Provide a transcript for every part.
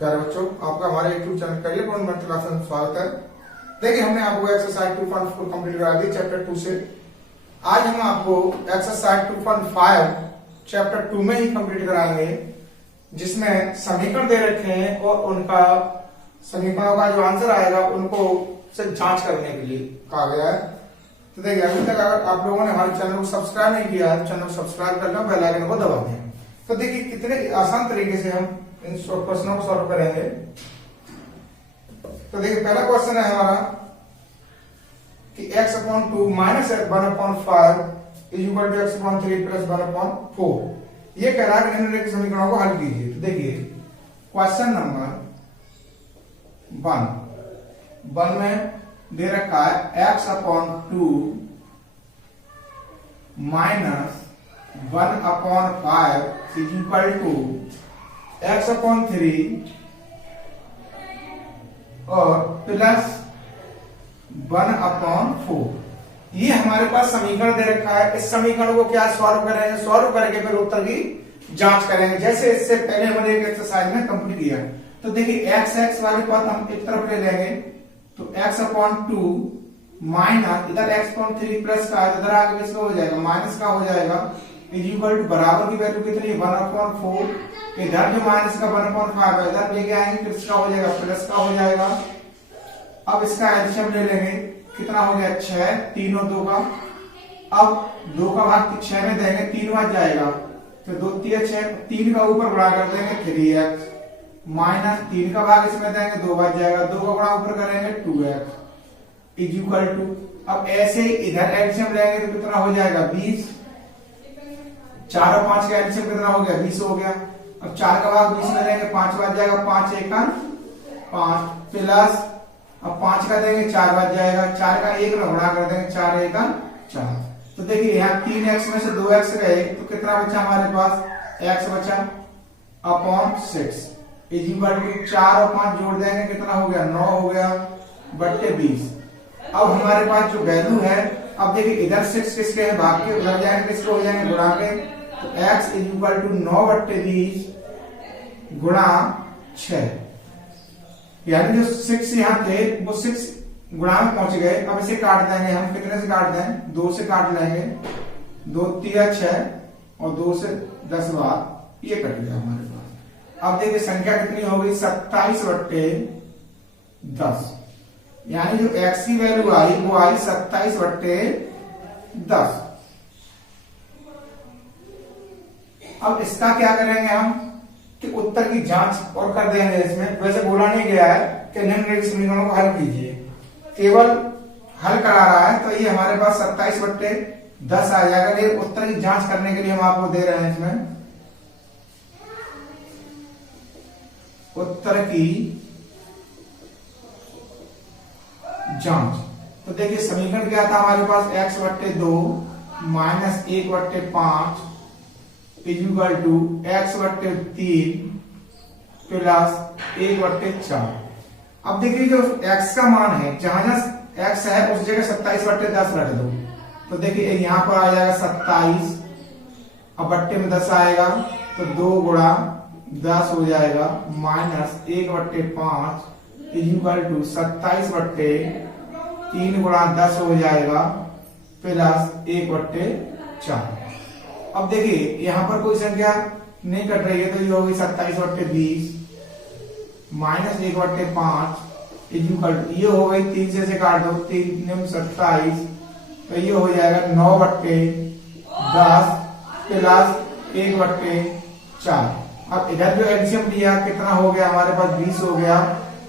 प्यारे बच्चों, आपका हमारे YouTube channel career government class में स्वागत है। देखिए, हमने आपको एक्सरसाइज 2.4 कंप्लीट करा दी चैप्टर 2 से। आज हम आपको एक्सरसाइज 2.5 चैप्टर 2 में ही कंप्लीट कराएंगे, जिसमें समीकरण दे रखे हैं और उनका समीकरणों का जो आंसर आएगा उनको से जांच करने के लिए कहा गया है। तो देखिए, अभी तक अगर आप लोगों ने हमारे चैनल को सब्सक्राइब नहीं किया है, चैनल को सब्सक्राइब कर लो, बेल आइकन को दबा दें। तो देखिए, कितने आसान तरीके से हम इन क्वेश्चनों को सॉल्व करेंगे। तो देखिए, पहला क्वेश्चन है हमारा कि x/2 minus 1/5 is equal to x/3 plus 1/4। ये कह रहा है कि निम्नलिखित समीकरणों को हल कीजिए। तो देखिए, क्वेश्चन नंबर 1 में दे रखा है x/2 minus 1/5 is equal to x/3 और प्लस 1/4। ये हमारे पास समीकरण दे रखा है। इस समीकरण को क्या सॉल्व करेंगे, सॉल्व करके फिर उत्तर की जांच करेंगे, जैसे इससे पहले हमने एक एक्सरसाइज में कंप्लीट किया। तो देखिए, x वाले पद हम एक तरफ ले लेंगे, तो x/2 माइनस इधर x/3 प्लस का इधर आगे किसका हो जाएगा, माइनस का हो जाएगा, इज इक्वल टू बराबर की वैल्यू कितनी, 1/4। इधर जो माइनस का 1/5 है, इधर लेके आएंगे किसका हो जाएगा, प्लस का हो जाएगा। अब इसका एलसीएम ले लेंगे, कितना हो गया, 6, 3 और 2 का। अब 2 का भाग 6 में देंगे, 3 बच जाएगा, तो 2 3 6, 3 का ऊपर गुणा कर देंगे 3x माइनस 3 का भाग इसमें देंगे, 2 बच जाएगा, 2 का गुणा ऊपर करेंगे 2x इज इक्वल टू। अब ऐसे ही इधर एलसीएम लेंगे तो कितना हो जाएगा, 20। 4 और 5 का एलसीएम कितना हो गया, 20 हो गया। अब 4 का भाग 20 में देंगे, 5 बच जाएगा, 5 1 5 प्लस अब 5 का देंगे, 4 बच जाएगा, 4 का 1 में गुणा कर देंगे, 4 1 4। तो देखिए, यहाँ 3x में से 2x गए तो कितना बचा हमारे पास, x बचा अपॉन 6 इज इक्वल टू 4 और 5 जोड़ देंगे, कितना हो गया, 9 हो गया बट्टे 20। अब हमारे पास जो वैल्यू है, अब देखिए इधर 6 किसके हैं, भाग के, उधर जाएंगे किसके हो जाएंगे, गुणा के। तो x इज इक्वल टू 9/20 गुणा 6, यानी जो 6 यहाँ थे वो 6 गुणा में पहुंच गए। अब इसे काट देंगे हम, कितने से काट दें, 2 से काट लेंगे, 2 3 6 और 2 से 10 बार ये कट गया हमारे पास। अब देखिए संख्या कितनी हो गई, 27/10, यानी जो x की वैल्यू आई वो आई 27/10। अब इसका क्या करेंगे हम कि उत्तर की जांच और कर देंगे। इसमें वैसे बोला नहीं गया है कि निम्नलिखित समीकरणों को हल कीजिए, केवल हल करा रहा है। तो ये हमारे पास 27/10 आ जाएगा। लेकिन उत्तर की जांच करने के लिए हम आपको दे रहे हैं इसमें उत्तर की जांच। तो देखिए, समीकरण क्या था हमारे पास, x/2 minus 1/5 is equal to x/3 plus 1/4। अब देखिए, जो x का मान है, जहां जहां x है उस जगह 27/10 रख दो। तो देखिए, यहां पर आ जाएगा 27, अब बट्टे में 10 आएगा, तो 2 गुणा 10 हो जाएगा, माइनस 1/5 इज इक्वल टू 27/3 गुणा 10 हो जाएगा, प्लस 1/4। अब देखिए, यहां पर कोई संख्या नहीं कट रही है, तो ये होगी 27/20 माइनस 1/5 इज इक्वल टू, ये हो गई 3 से काट दो, 3 27, तो ये हो जाएगा 9/10 प्लस 1/4। अब इधर जो एलसीएम लिया कितना हो गया हमारे पास, 20 हो गया,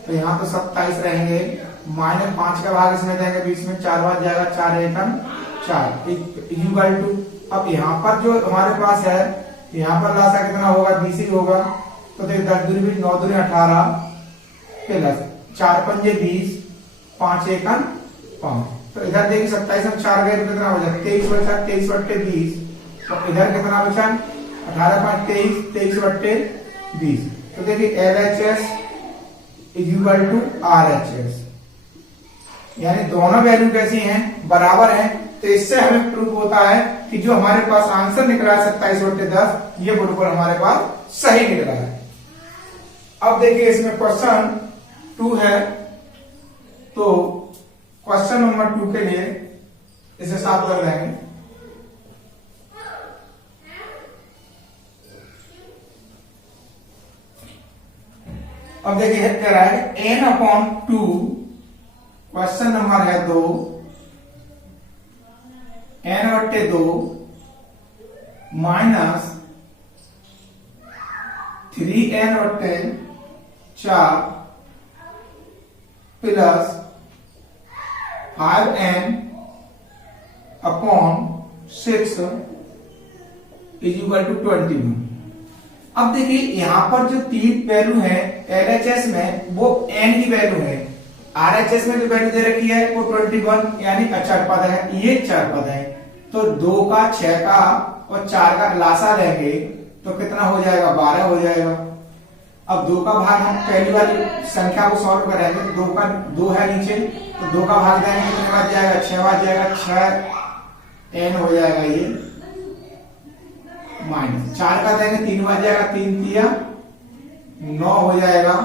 तो यहाँ तो 27 रहेंगे, माइनस 5 का भाग इसमें देंगे, 20 में 4 बच जाएगा, 4 1 4 इक्वल टू। अब यहाँ पर जो हमारे पास है, यहाँ पर लासा कितना होगा, 20 ही होगा। तो देखिए, 10 दूनी 20, 9 दूनी 18 प्लस 4 पंजे 20, 5 1 5। तो इधर देखिए 27 में 4 गए तो कितना हो जाएगा, 23 बचा, 23/20। तो इधर कितना बचा, 18 5 23, 23/20। तो देखिए, LHS is equal to RHS, यानी दोनों वैल्यू कैसी हैं, बराबर हैं। तो इससे हमें प्रूफ होता है कि जो हमारे पास आंसर निकला है 27/10, ये बिल्कुल हमारे पास सही निकला है। अब देखिए इसमें क्वेश्चन 2 है, तो क्वेश्चन नंबर 2 के लिए इसे साफ कर लेंगे। अब देखिए कह रहा है n/2, क्वेश्चन नंबर है 2, n/2 minus 3n/4 plus 5n/6 is equal to 21। अब देखिए यहां पर जो तीन वैल्यू है LHS में वो n की वैल्यू है, RHS में जो वैल्यू दे रखी है वो 21 यानी अचर पद है, ये चर पद है। तो 2 का 6 का और 4 का लासा लेंगे तो कितना हो जाएगा, 12 हो जाएगा। अब 2 का भाग हम पहली वाली संख्या को सॉल्व करेंगे तो 2 है नीचे, तो 2 का भाग देंगे कितने बच जाएगा, 6 बच जाएगा, 6n हो जाएगा ये, माइनस 4 का देंगे 3 बच जाएगा, 3 तिया 9 हो जाएगा,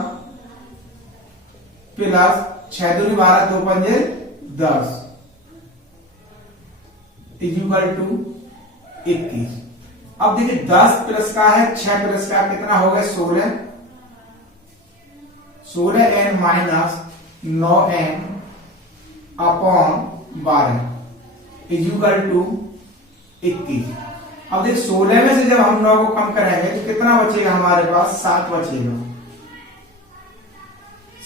प्लस 6 दूनी 12, 2 पंजे 10 इज इक्वल टू 21। अब देखिए 10 प्लस का है, 6 प्लस का कितना हो गया, 16, 16n minus 9n upon 12 is equal to 21। अब देखिए 16 में से जब हम 9 को कम करेंगे तो कितना बचेगा हमारे पास, 7 बचेगा,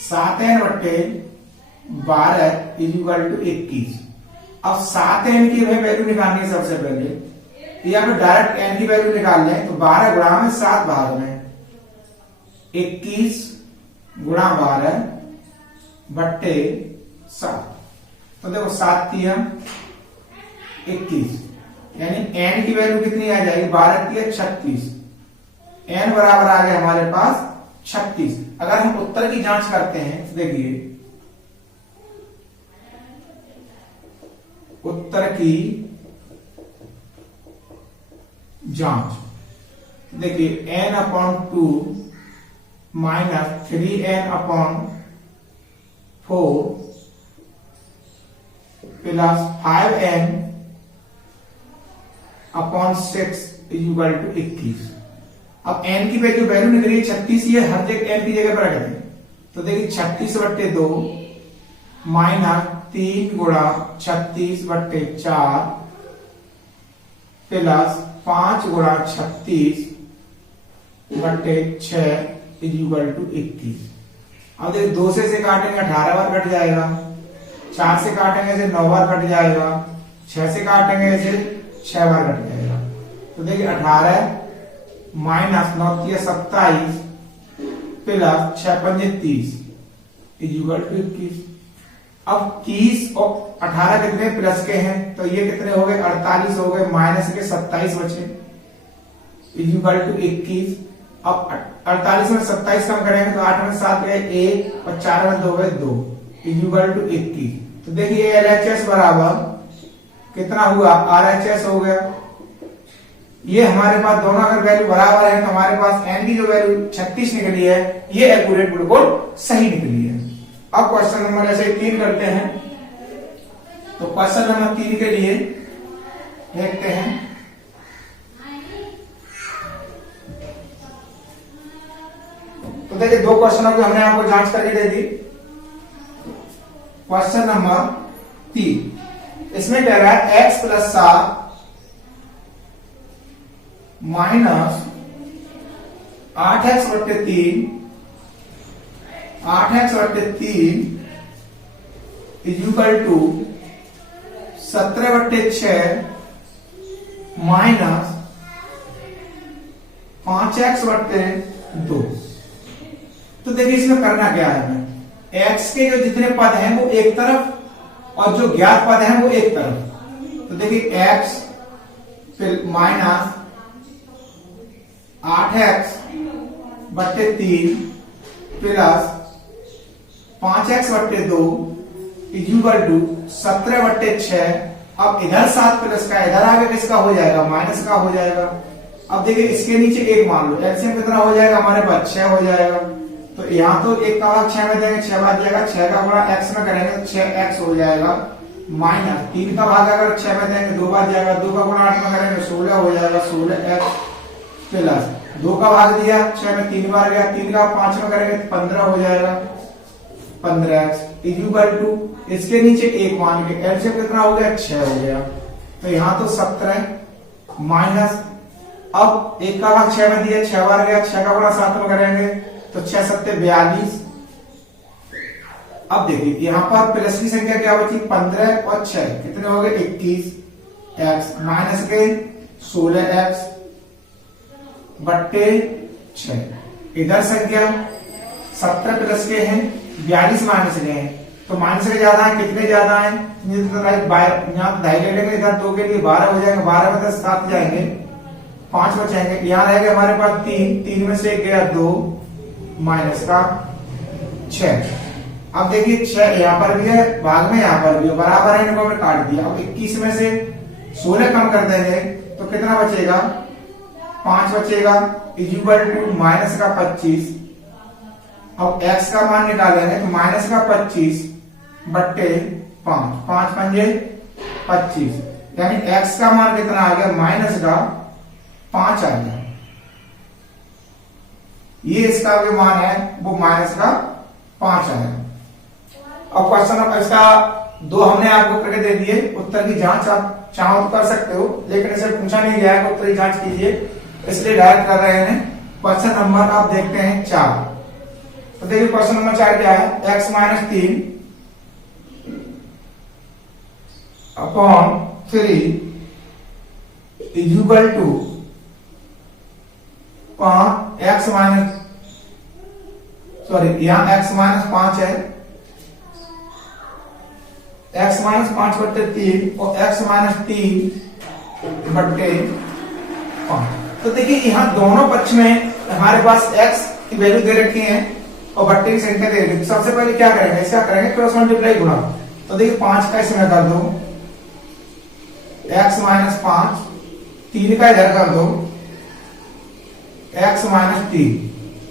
7n/12 इज इक्वल टू 21। अब 7n की वैल्यू निकालनी है सबसे पहले, या फिर डायरेक्ट n की वैल्यू निकाल लें तो 12 गुणा में 7 भाग में 21 गुणा 12 बट्टे 7, तो देखो 7 तिया 21 यानी n की वैल्यू कितनी आ जाएगी, 12 तिया 36, n बराबर आ गया हमारे पास 36। अगर हम उत्तर की जांच करते हैं तो देखिए उत्तर की जांच, देखिए n/2 minus 3n/4 plus 5n/6 is equal to 21। अब n की वैल्यू निकली है 36, ये हर जगह n की जगह पर रख दें, तो देखिए 36/2 माइनस 3 गुणा 36/4 प्लस 5 गुणा 36/6 इज इक्वल टू 21। अब देखिए 2 से काटेंगे 18 बार कट जाएगा, 4 से काटेंगे ऐसे 9 बार कट जाएगा, 6 से काटेंगे ऐसे 6 बार कट जाएगा। तो देखिए 18 माइनस 9 तिया 27 प्लस 6 पंजे 30 इज इक्वल टू 21। अब 30 और 18 कितने प्लस के हैं, तो ये कितने हो गए, 48 हो गए, माइनस के 27 बचे इज इक्वल टू 21। अब 48 में 27 कम करेंगे तो 8 में 7 गए 1 और 4 में 2 गए 2 इज इक्वल टू 21। तो देखिए LHS बराबर कितना हुआ, RHS हो गया। ये हमारे पास दोनों अगर वैल्यू बराबर है तो हमारे पास n की जो वैल्यू 36 निकली है ये एक्यूरेट बिल्कुल सही निकली है। अब क्वेश्चन नंबर ऐसे 3 करते हैं, तो क्वेश्चन नंबर 3 के लिए देखते हैं। तो देखिए 2 क्वेश्चनों की हमने आपको जांच करके दे दी। क्वेश्चन नंबर 3, इसमें कह रहा है x + 7 minus 8x/3 is equal to 17/6 minus 5x/2। तो देखिए इसमें करना क्या है, x के जो जितने पद हैं वो एक तरफ और जो ज्ञात पद हैं वो एक तरफ। तो देखिए x minus 8x/3 plus 5x/2 is equal to 17/6। अब इधर 7 प्लस का इधर आगे किसका हो जाएगा, माइनस का हो जाएगा। अब देखिए इसके नीचे 1 मान लो, एलसीएम कितना हो जाएगा हमारे पास 6 हो जाएगा। तो यहाँ तो एक का भाग 6 में देंगे, 6 बार जाएगा, 6 का गुणा x में करेंगे तो 6x हो जाएगा, माइनस 3 का भाग अगर 6 में देंगे 2 बार जाएगा, 2 का गुणा 8 में करेंगे 16 हो जाएगा, 16x प्लस 2 का भाग दिया 6 में 3 बार गया, 3 का 5 में करेंगे 15 हो जाएगा, 15x इक्वल टू इसके नीचे एक मान के एलसीएम कितना हो गया 6 हो गया, तो यहाँ तो 17 माइनस अब एक का भाग 6 में दिया, 6 बार गया, 6 का गुणा 7 में करेंगे तो 6 सत्ते 42। अब देखिए यहाँ पर प्लस की संख्या क्या बची 15 और 6 कितने हो गए 21x माइनस के 16x बट्टे 6। इधर संख्या 17 प्लस के हैं 42 माइनस के हैं, तो माइनस के ज्यादा है, कितने ज्यादा है यहाँ ढाई ले लेंगे, इधर 2 के लिए 12 हो जाएंगे, 12 में 10 7 जाएंगे, 5 बचाएंगे, यहाँ रहेगा हमारे पास 3 में से 1 गया 2 माइनस का 6। अब देखिए 6 यहाँ पर भी है भाग में, यहाँ पर भी है, बराबर है, इनको हमने काट दिया। अब 21 में से 16 कम कर देंगे तो कितना बचेगा 5 बचेगा इक्वल टू माइनस का 25। अब x का मान निकालेंगे तो माइनस का 25 बट्टे 5, 5 पंजे 25, यानी x का मान कितना आ गया माइनस का 5 आ गया। ये इसका जो मान है वो माइनस का 5 आया। अब क्वेश्चन इसका 2 हमने आपको करके दे दिए, उत्तर की जांच आप चाहो तो कर सकते हो, लेकिन इसे पूछा नहीं गया है उत्तर की जांच कीजिए, इसलिए डायरेक्ट कर रहे हैं। क्वेश्चन नंबर आप देखते हैं 4। तो देखिए क्वेश्चन नंबर 4 क्या है, x minus 3 upon 3 equal to x minus यहाँ x माइनस 5 है, x माइनस 5 बट्टे 3 और x माइनस 3 बट्टे 5। तो देखिए यहाँ दोनों पक्ष में हमारे पास x की वैल्यू दे रखी है और बट्टे की संख्या दे रखी है। सबसे पहले क्या करेंगे, इसका करेंगे क्रॉस मल्टीप्लाई गुणा। तो देखिए 5 का इसमें कर दो, x माइनस 5, 3 का इधर कर दो, x माइनस 3,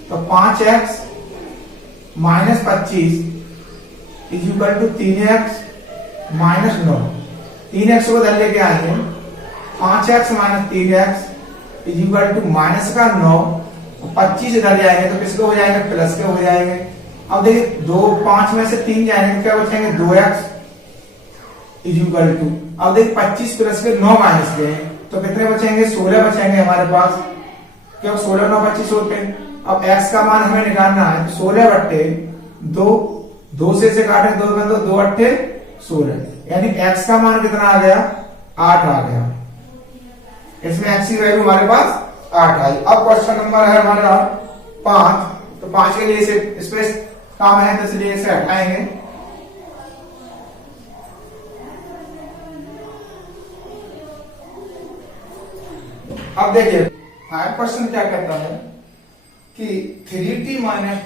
तो 5x minus 25 equal to 3x minus 9। 3x को इधर लेके आएंगे, 5x minus 3x equal to minus का 9, 25 इधर जाएंगे तो किसके हो जाएंगे प्लस के हो जाएंगे। अब देखिए 2 5 में से 3 जाएंगे क्या बचेंगे 2x इक्वल टू, अब देखिए 25 प्लस के 9 माइनस के तो कितने बचेंगे 16 बचेंगे हमारे पास, क्यों 16 9 25 होते हैं। अब x का मान हमें निकालना है, 16 बट्टे 2 से काटे 2 में 2 अट्ठे 16, यानी x का मान कितना आ गया 8 आ गया। इसमें x की वैल्यू हमारे पास 8 आई। अब क्वेश्चन नंबर है हमारा 5, तो 5 के लिए इसे स्पेस काम है तो इसलिए इसे हटाएंगे। अब देखिए क्वेश्चन क्या कहता है कि 3t minus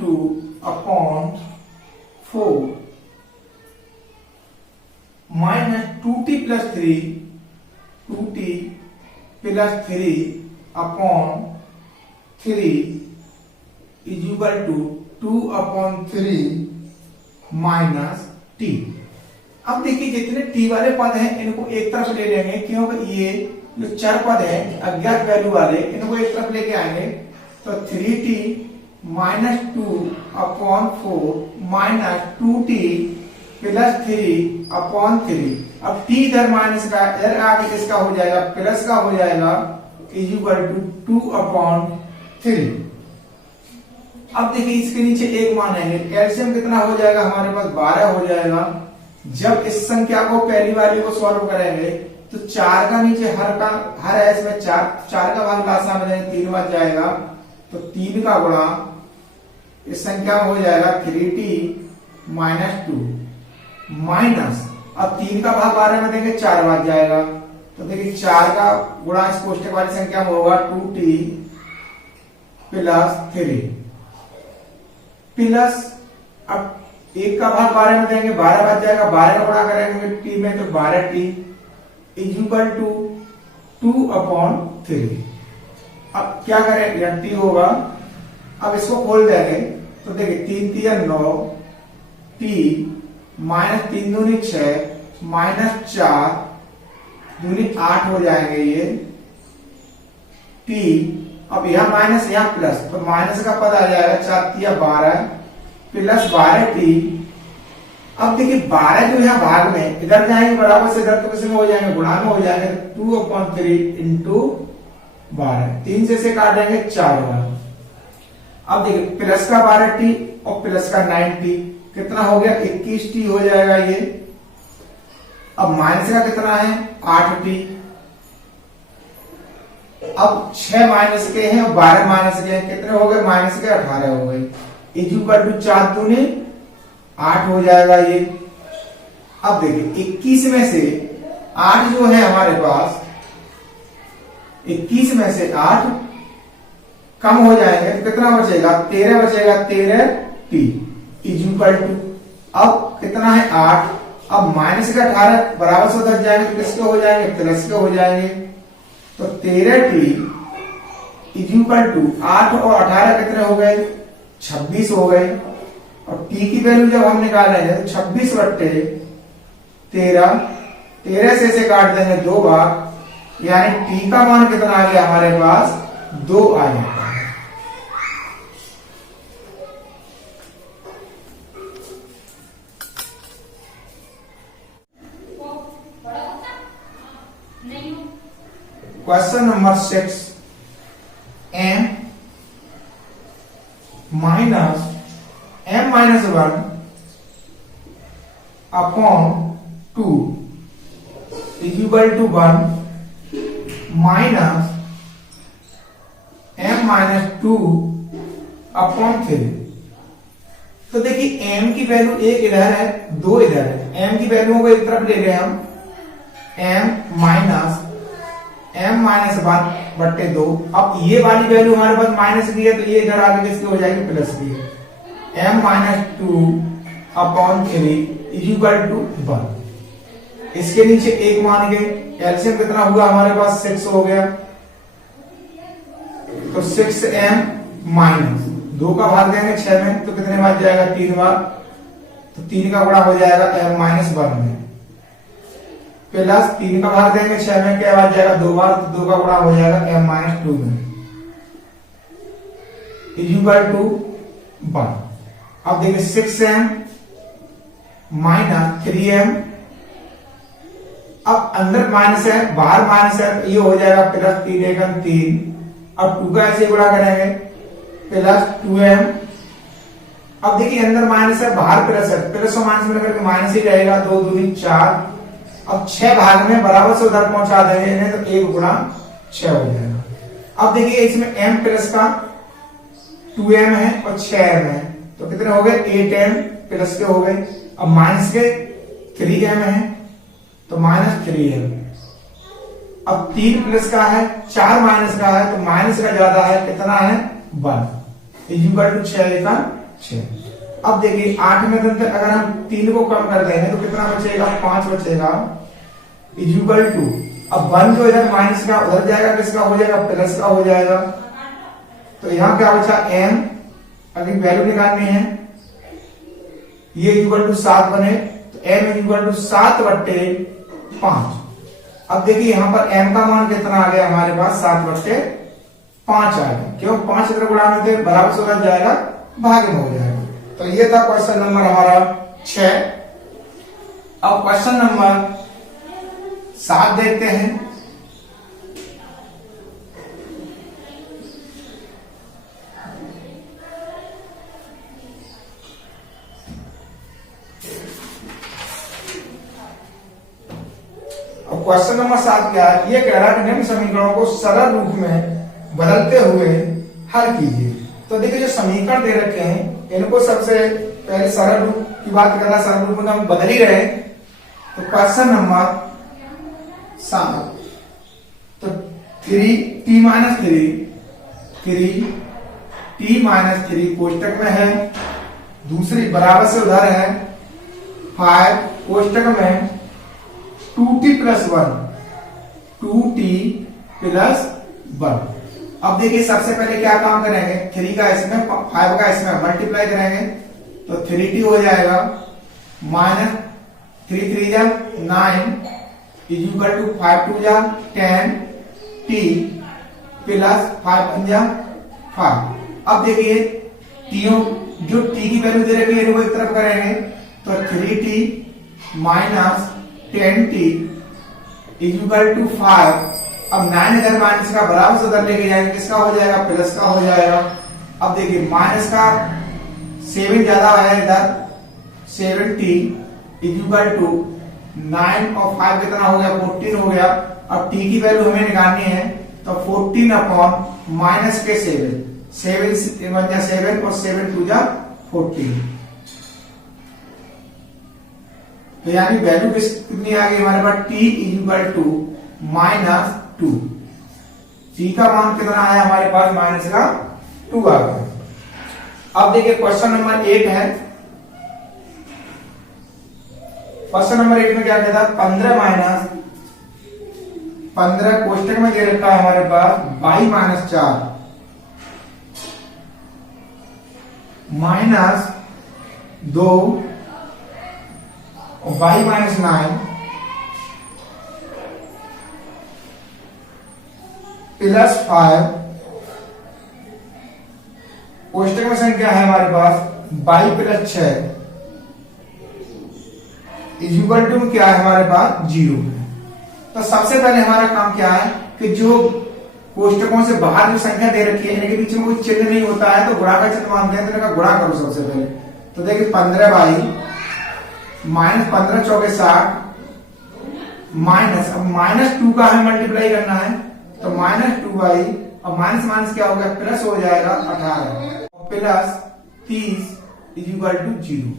2 upon 4 minus 2t plus 3 upon 3 equal to 2 upon 3 minus t। अब देखिए जितने t वाले पद हैं इनको एक तरफ ले लेंगे, क्योंकि ये जो चर पद है अज्ञात वैल्यू वाले इनको एक तरफ लेके आएंगे, तो 3t minus 2 upon 4 minus 2t plus 3 upon 3। अब t इधर माइनस का इधर आगे किसका हो जाएगा प्लस का हो जाएगा इक्वल टू 2 अपॉन 3। अब देखिए इसके नीचे एक मान है, कैल्शियम कितना हो जाएगा हमारे पास 12 हो जाएगा। जब इस संख्या को पहली वाली को सॉल्व करेंगे तो 4 का नीचे हर एस में 4 का भाग लासा में 3 बार जाएगा, तो 3 का गुणा इस संख्या में हो जाएगा 3t माइनस 2 माइनस, अब 3 का भाग 12 में देंगे 4 बार जाएगा, तो देखिए 4 का गुणा इस कोष्टक वाली संख्या में होगा 2t प्लस 3 प्लस, अब 1 का भाग 12 में देंगे 12 बच जाएगा, 12 का गुणा करेंगे t में तो 12t इक्वल टू 2 अपॉन 3। अब क्या करें, यह टी होगा। अब इसको खोल देंगे तो देखिए 3 तिया 9 टी माइनस 3 दूनी 6 माइनस 4 दूनी 8 हो जाएंगे ये टी। अब यह माइनस यह प्लस, तो माइनस का पद आ जाएगा 4 तिया 12 प्लस 12 टी। अब देखिए 12 जो है भाग में इधर जाएंगे बराबर से इधर, तो किसी में हो जाएंगे गुणा में हो जाएंगे 2/3 इंटू 12, 3 से काटेंगे 4 बार। अब देखिए प्लस का 12 टी और प्लस का 9 टी कितना हो गया 21 टी हो जाएगा ये। अब माइनस का कितना है 8 टी। अब 6 माइनस के हैं और 12 माइनस के हैं, कितने हो गए माइनस के 18 हो गए। इक्वल टू 4 दूनी 8 हो जाएगा ये। अब देखिए 21 में से 8 जो है हमारे पास, 21 में से 8 कम हो जाएंगे तो कितना बचेगा 13 बचेगा, 13 टी इक्वल टू, अब कितना है 8। अब माइनस का 18 बराबर से उधर जाएंगे तो किसके हो जाएंगे प्लस के हो जाएंगे, तो 13 टी इक्वल टू 8 और 18 कितने हो गए 26 हो गए। और टी की वैल्यू जब हम निकालेंगे तो 26 बट्टे 13, 13 से काट देंगे 2 बार, यानी टी का मान कितना आ गया हमारे पास 2 आ जाता है। Question number 6, m minus m-1 upon 2 equal to 1 minus m-2 upon 3। तो देखिए m की वैल्यू 1 इधर है 2 इधर है, m की वैल्यू को एक तरफ ले गए हम, m-1 बट्टे 2। अब ये वाली वैल्यू हमारे पास माइनस की है तो ये इधर आगे किसकी हो जाएगी प्लस की है, m-2 अपॉन 3 इक्वल टू 1। इसके नीचे 1 मान गए, एलसीएम कितना हुआ हमारे पास 6 हो गया, तो 6m माइनस 2 का भाग देंगे 6 में तो कितने बार जाएगा 3 बार, तो 3 का गुणा हो जाएगा m-1 में, प्लस 3 का भाग देंगे 6 में क्या बार जाएगा 2 बार, तो 2 का गुणा हो जाएगा m-2 में इक्वल टू 1। अब देखिए 6m माइनस 3m, अब अंदर माइनस है बाहर माइनस है, ये हो जाएगा प्लस 3 एकम 3। अब 2 का ऐसे गुणा करेंगे प्लस 2m। अब देखिए अंदर माइनस है बाहर प्लस है, प्लस और माइनस में करके माइनस ही रहेगा, 2 दूनी 4। अब 6 भाग में बराबर से उधर पहुंचा देंगे इन्हें, तो 1 गुणा 6 हो जाएगा। अब देखिए इसमें m प्लस का 2m है और 6m है, तो कितने हो गए 8m प्लस के हो गए। अब माइनस के 3m है तो माइनस 3m। अब 3 प्लस का है 4 माइनस का है, तो माइनस का ज्यादा है, कितना है 1 इक्वल टू 6 का 6। अब देखिए 8 में अगर हम 3 को कम कर देंगे तो कितना बचेगा 5 बचेगा इक्वल टू, अब 1 जो इधर माइनस का उधर जाएगा किसका हो जाएगा प्लस का हो जाएगा। तो यहां क्या बचा m, अगर वैल्यू निकालनी है ये इक्वल टू 7 बने, तो m इक्वल टू 7 बट्टे 5। अब देखिए यहां पर m का मान कितना आ गया हमारे पास 7 बट्टे 5 आ गया, क्यों 5 इधर गुणा में थे बराबर से उधर जाएगा भाग में हो जाएगा। तो ये था क्वेश्चन नंबर हमारा 6। अब क्वेश्चन नंबर 7 देखते हैं। अब क्वेश्चन नंबर 7 क्या है, ये कह रहा है निम्न समीकरणों को सरल रूप में बदलते हुए हल कीजिए। तो देखिए जो समीकरण दे रखे हैं इनको सबसे पहले सरल रूप की बात करना, सरल रूप में हम बदल ही रहे। तो क्वेश्चन नंबर 7, तो 3t-3 कोष्टक में है, दूसरी बराबर से उधर है 5 कोष्टक में 2t + 1 2t + 1। अब देखिए सबसे पहले क्या काम करेंगे, 3 का इसमें 5 का इसमें मल्टीप्लाई करेंगे तो 3t हो जाएगा माइनस 3 3 जा 9 इज इक्वल टू 5 2 जा 10 t प्लस 5 1 जा 5। अब देखिए टीओ जो t की वैल्यू दे रखी है इनको एक तरफ करेंगे तो 3t minus 10t is equal to 5। अब 9 इधर माइनस का बराबर से उधर लेके जाएंगे, किसका हो जाएगा, प्लस का हो जाएगा। अब देखिए माइनस का 7 ज्यादा है इधर 7t इज इक्वल टू 9 और 5 कितना हो गया, 14 हो गया। अब t की वैल्यू हमें निकालनी है तो 14 अपॉन माइनस के 7 7 और 7 2 जा 14। तो यानी वैल्यू कितनी आ गई हमारे पास, t is equal to minus 2। t का मान कितना आया हमारे पास, माइनस का 2 आ गया। अब देखिए क्वेश्चन नंबर 8 है। क्वेश्चन नंबर 8 में क्या कहता है, 15 माइनस 15 कोष्टक में दे रखा है हमारे पास 22 माइनस 4 माइनस 2 और 22 माइनस 9 प्लस 5 कोष्टक में संख्या है हमारे पास 22 प्लस 6 इज इक्वल टू क्या है हमारे पास 0। तो सबसे पहले हमारा काम क्या है कि जो कोष्टकों से बाहर जो संख्या दे रखी है इनके बीच में कोई चिन्ह नहीं होता है तो गुणा का चिन्ह मानते हैं, तो इनका गुणा करो सबसे पहले। तो देखिए 15 माइनस 15 चौके 60 माइनस, अब माइनस 2 का हमें मल्टीप्लाई करना है तो माइनस 2y और माइनस माइनस क्या होगा, प्लस हो जाएगा 18 प्लस 30 इज इक्वल टू 0।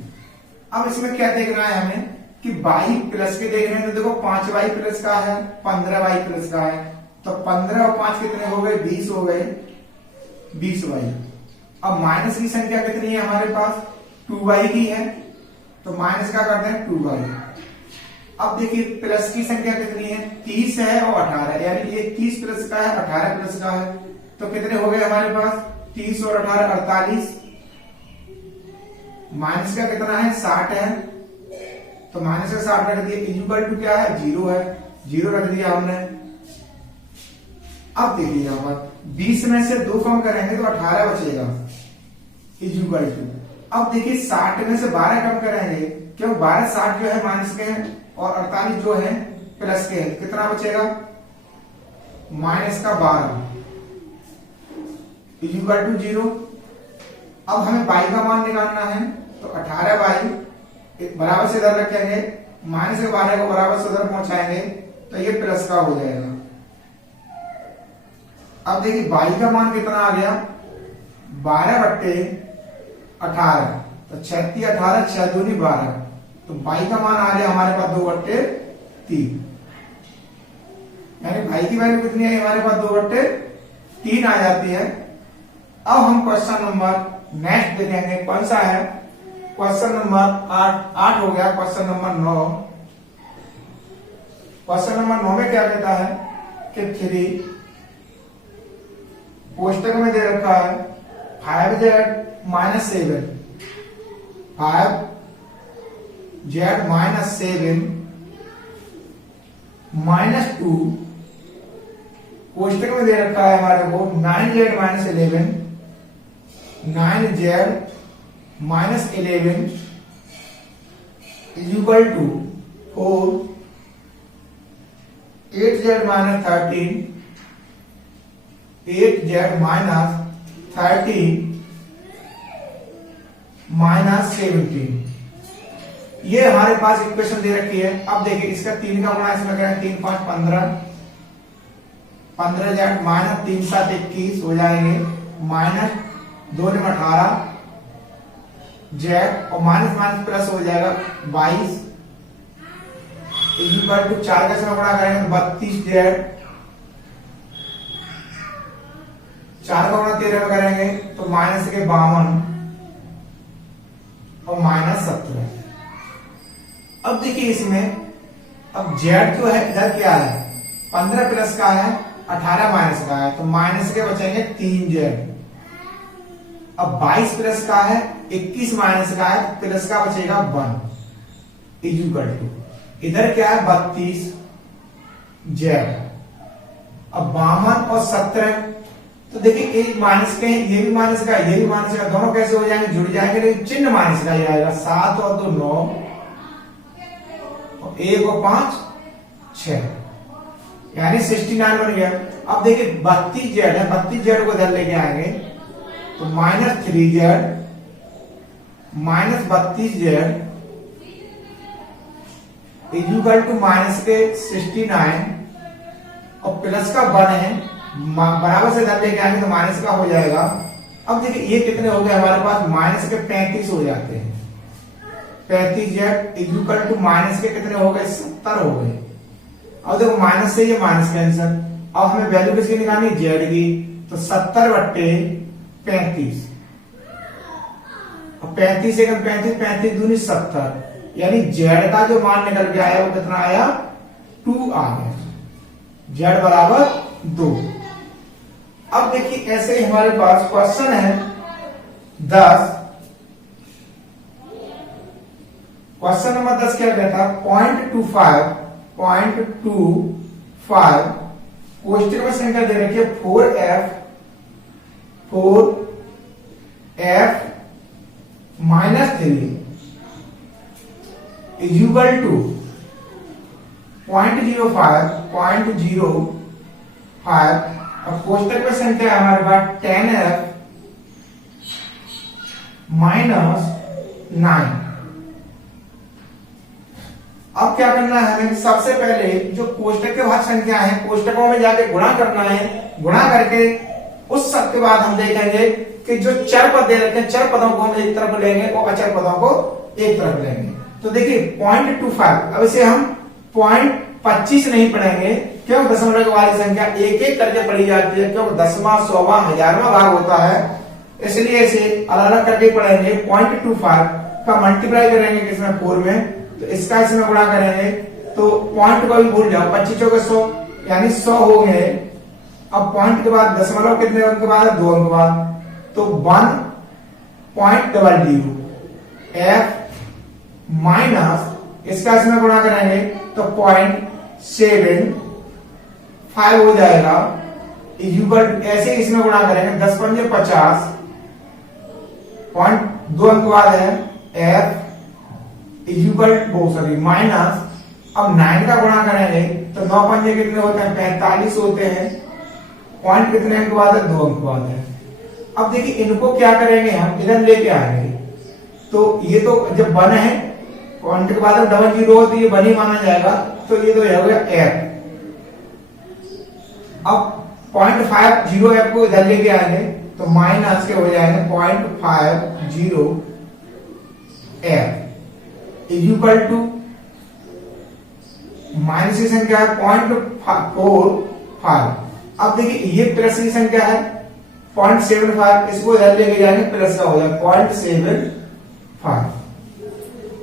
अब इसमें क्या देखना है हमें कि y प्लस के देखने में, तो देखो 5y प्लस का है 15y प्लस का है, तो 15 और 5 कितने हो गए, 20 हो गए 20y। अब माइनस की संख्या कितनी है हमारे पास, 2y की है, तो माइनस का करते हैं 2y। अब देखिए प्लस की संख्या कितनी है, 30 है और 18, यानी ये 30 प्लस का है 18 प्लस का है, तो कितने हो गए हमारे पास 30 और 18 48। माइनस का कितना है 60 है, तो माइनस का 60 रख दिया, इक्वल टू क्या है 0 है, 0 रख दिया हमने। अब देखिए यहां पर 20 में से 2 कम करेंगे तो 18 बचेगा इक्वल टू। अब देखिए 60 में से 12 कम करेंगे, क्यों 12 60 जो है माइनस के हैं और 48 जो है प्लस के हैं, कितना बचेगा माइनस का 12 इक्वल टू 0। अब हमें y का मान निकालना है तो 18y बराबर से इधर रखेंगे, माइनस के 12 को बराबर से उधर पहुंचाएंगे तो ये प्लस का हो जाएगा। अब देखिए y का मान कितना आ गया 12/18, तो 36 18 6 दूनी 12, तो y का मान आ गया हमारे पास 2/3, यानी y की वैल्यू कितनी है हमारे पास 2/3 आ जाती है। अब हम क्वेश्चन नंबर नेक्स्ट देखेंगे, कौन सा है, क्वेश्चन नंबर 8 हो गया। क्वेश्चन नंबर 9, क्वेश्चन नंबर 9 में क्या कहता है कि 3 कोष्टक में दे रखा है 5z minus 7 5z minus 7 minus 2 कोष्टक में दे रखा है हमारे को 9z minus 11 9z minus 11 is equal to 4 8z minus 13 8z minus 13 minus 17। ये हमारे पास इक्वेशन दे रखी है। अब देखिए इसका 3 का गुणा इसमें करें, 3 5 15 15z माइनस 3 7 21 हो जाएंगे, माइनस 2 18 जेड और माइनस माइनस प्लस हो जाएगा 22 इक्वल टू 4 का इसमें गुणा करेंगे तो 32 जेड, 4 का गुणा 13 में करेंगे तो माइनस के 52 और माइनस 17। अब देखिए इसमें अब जेड जो है इधर क्या है 15 प्लस का है 18 माइनस का है तो माइनस के बचेंगे 3z। अब 22 प्लस का है, 21 माइनस का है तो प्लस का बचेगा 1 इक्वल टू, इधर क्या है 32 z। अब 52 और 17, तो देखिए एक माइनस के हैं, ये भी माइनस का है, ये भी माइनस का, दोनों कैसे हो जाएंगे, जुड़ जाएंगे, लेकिन चिन्ह माइनस का ही आएगा। 7 और 2 9 और 1 और 5 6, यानी 69 बन गया। अब देखिए 32 जेड है, 32 जेड को इधर लेके आएंगे तो -3z -32z equal to minus के 69 और प्लस का 1 है, बराबर से इधर लेके आएंगे तो माइनस का हो जाएगा। अब देखिए ये कितने हो गए हमारे पास, माइनस के 35 हो जाते हैं। 35z इक्वल टू माइनस के कितने हो गए, 70 हो गए। अब देखो माइनस से ये माइनस कैंसर, अब हमें वैल्यू किसकी निकालनी, जेड की, तो 70/35 और 35 से 35, 35 दूनी 70, यानी जेड का जो मान निकल के आया वो कितना आया, 2 आ गया, जेड बराबर 2। अब देखिए ऐसे ही हमारे पास क्वेश्चन है 10। क्वेश्चन नंबर 10 क्या कहता है, 0.25 कोष्टक में संख्या दे रखी है 4f -3 इक्वल टू 0.05 और कोष्टक में संख्या है हमारे पास 10f -9। अब क्या करना है हमें, सबसे पहले जो कोष्टक के बाद संख्या है कोष्टकों में जाके गुणा करना है, गुणा करके उस सब के बाद हम देखेंगे कि जो चर पद दे रखे हैं चर पदों को हम एक तरफ लेंगे और अचर पदों को एक तरफ लेंगे। तो देखिए 0.25, अब इसे हम 0.25 नहीं पढ़ेंगे, क्यों, दशमलव वाली संख्या एक एक करके पढ़ी जाती है, क्यों, 10वां 100वां 1000वां भाग होता है, इसलिए इसे अलग अलग करके पढ़ेंगे। 0.25 का मल्टीप्लाई करेंगे किसमें, 4 में, तो इसका इसमें गुणा करेंगे तो पॉइंट को भी भूल जाओ, 25 चौके 100 यानी 100 हो गए। अब पॉइंट के बाद दशमलव कितने अंक के बाद, 2 अंक के बाद, तो 1.00 f माइनस इसका इसमें गुणा करेंगे तो 0.75 हो जाएगा इक्वल, ऐसे इसमें गुणा करेंगे 10 पंजे 50, पॉइंट 2 अंक बाद है f इक्वल माइनस, अब 9 का गुणा करेंगे तो 9 पंजे कितने होते हैं, 45 होते हैं, पॉइंट कितने अंक बाद है, 2 अंक बाद है। अब देखिए इनको क्या करेंगे, हम इधर लेके आएंगे, तो ये तो जब 1 है पॉइंट के बाद 00 हो तो ये 1 ही माना जाएगा, तो ये तो हो गया f। अब 0.50 f को इधर लेके आएंगे तो माइनस के हो जाएंगे 0.50 f इक्वल टू माइनस की संख्या है 0.45। अब देखिए ये प्लस की संख्या है 0.75, इसको इधर लेके जाएंगे प्लस का हो जाएगा 0.75।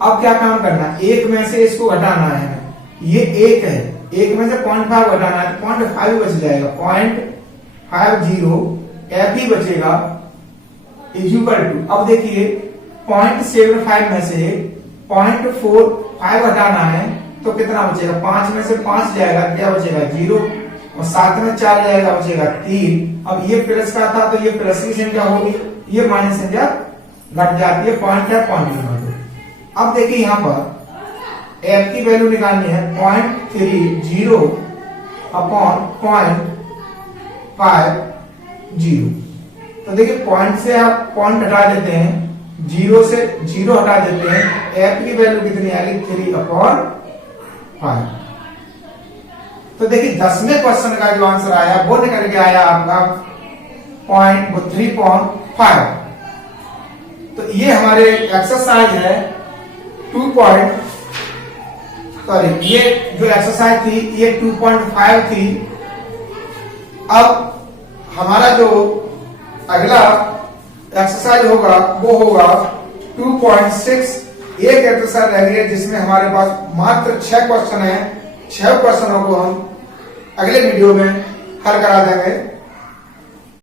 अब क्या काम करना है, एक में से इसको घटाना है, ये एक है, एक में से 0.5 घटाना है, 0.5 बच जाएगा, 0.50 f ही बचेगा इक्वल टू, अब देखिए 0.75 में से 0.45 घटाना है तो कितना बचेगा, 5 में से 5 जाएगा, क्या बचेगा 0, और 7 में 4 जाएगा, बचेगा 3। अब ये प्लस का था तो ये प्लस की संख्या होगी, ये माइनस संख्या घट जाती है, पॉइंट है 0.2। अब देखिए यहां पर f की वैल्यू निकालनी है 0.30 अपॉन 0.50। तो देखिए पॉइंट से आप पॉइंट हटा देते हैं, 0 से 0 हटा देते हैं, f की वैल्यू कितनी आएगी, 3/5। तो देखिए 10वें क्वेश्चन का जो आंसर आया वो निकल के आया आपका 3.5। तो ये हमारे एक्सरसाइज है ये जो एक्सरसाइज थी ये 2.5 थी। अब हमारा जो अगला एक्सरसाइज होगा वो होगा 2.6। एक एक्सरसाइज रह गई है जिसमें हमारे पास मात्र 6 क्वेश्चन है। 6 क्वेश्चनों को हम अगले वीडियो में हल करा देंगे।